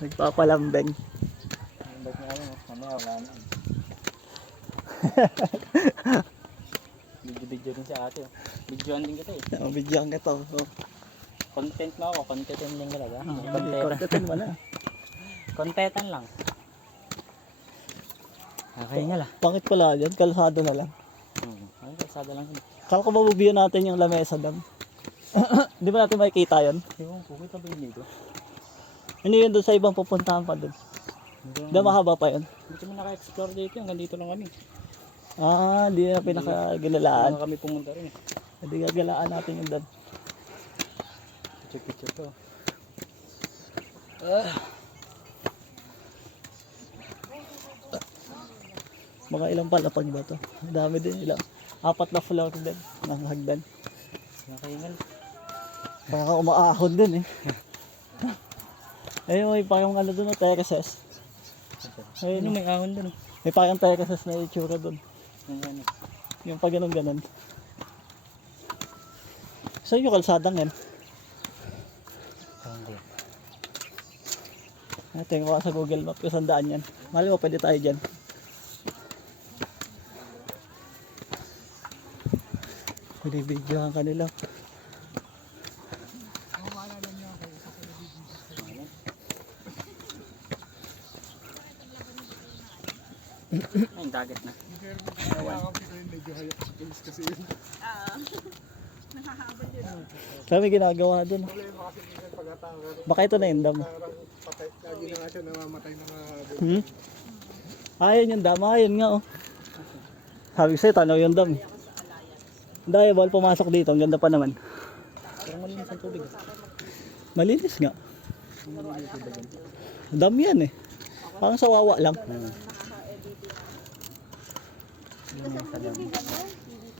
Nagpapalambing. Ba't nga lang, mamaya wala na. Video din sa ate. Videoan din kita eh. Bigyan kita. Oh. Content na ako, contentan lang talaga. Contentan mo na. Contentan lang. Okay nga lang. Pangit pala dyan, kalsado na lang. Ay, kalsada lang yun. Kala ko mabubiyo natin yung lamesa dam. Di ba natin makikita yun? Ewan ko, kita ba yun dito? Hindi yun doon sa ibang pupuntahan pa doon. Di mahaba pa yun? Hindi kami naka-explore dito, hanggang dito lang kami. Ah, hindi na pinakagalaan. Hindi kami pumunta rin eh. Hindi gagalaan natin yung doon. Picture to. Mga ilang palapag ba to? Ang dami din ilang. 4 na floor din ng hagdan. Nakaingal. Parang umaahon din eh. Ayun, may parang ano doon, terraces. Ayun yung may ahon dun. May parang terraces na itsura doon. Ayan. Yung pag ganun. So yung kalsadang yan. Hindi. Tingnan ko sa Google Map kung saan daan yan. Mali mo, pwede tayo dyan. Binibidyohan kanila. Ay, dagat na. Kami ginagawa doon. Baka ito na yung dam. Lagi na nga siya namamatay na nga. Ayun yung dam. Ayun nga oh. Sabi ko sa'yo, tanaw yung dam. Dahil bawal pumasok dito. Ang ganda pa naman. Pero malinis ang tubig. Malinis nga. Dam yan eh. Parang sawawa lang. Yung sa dam.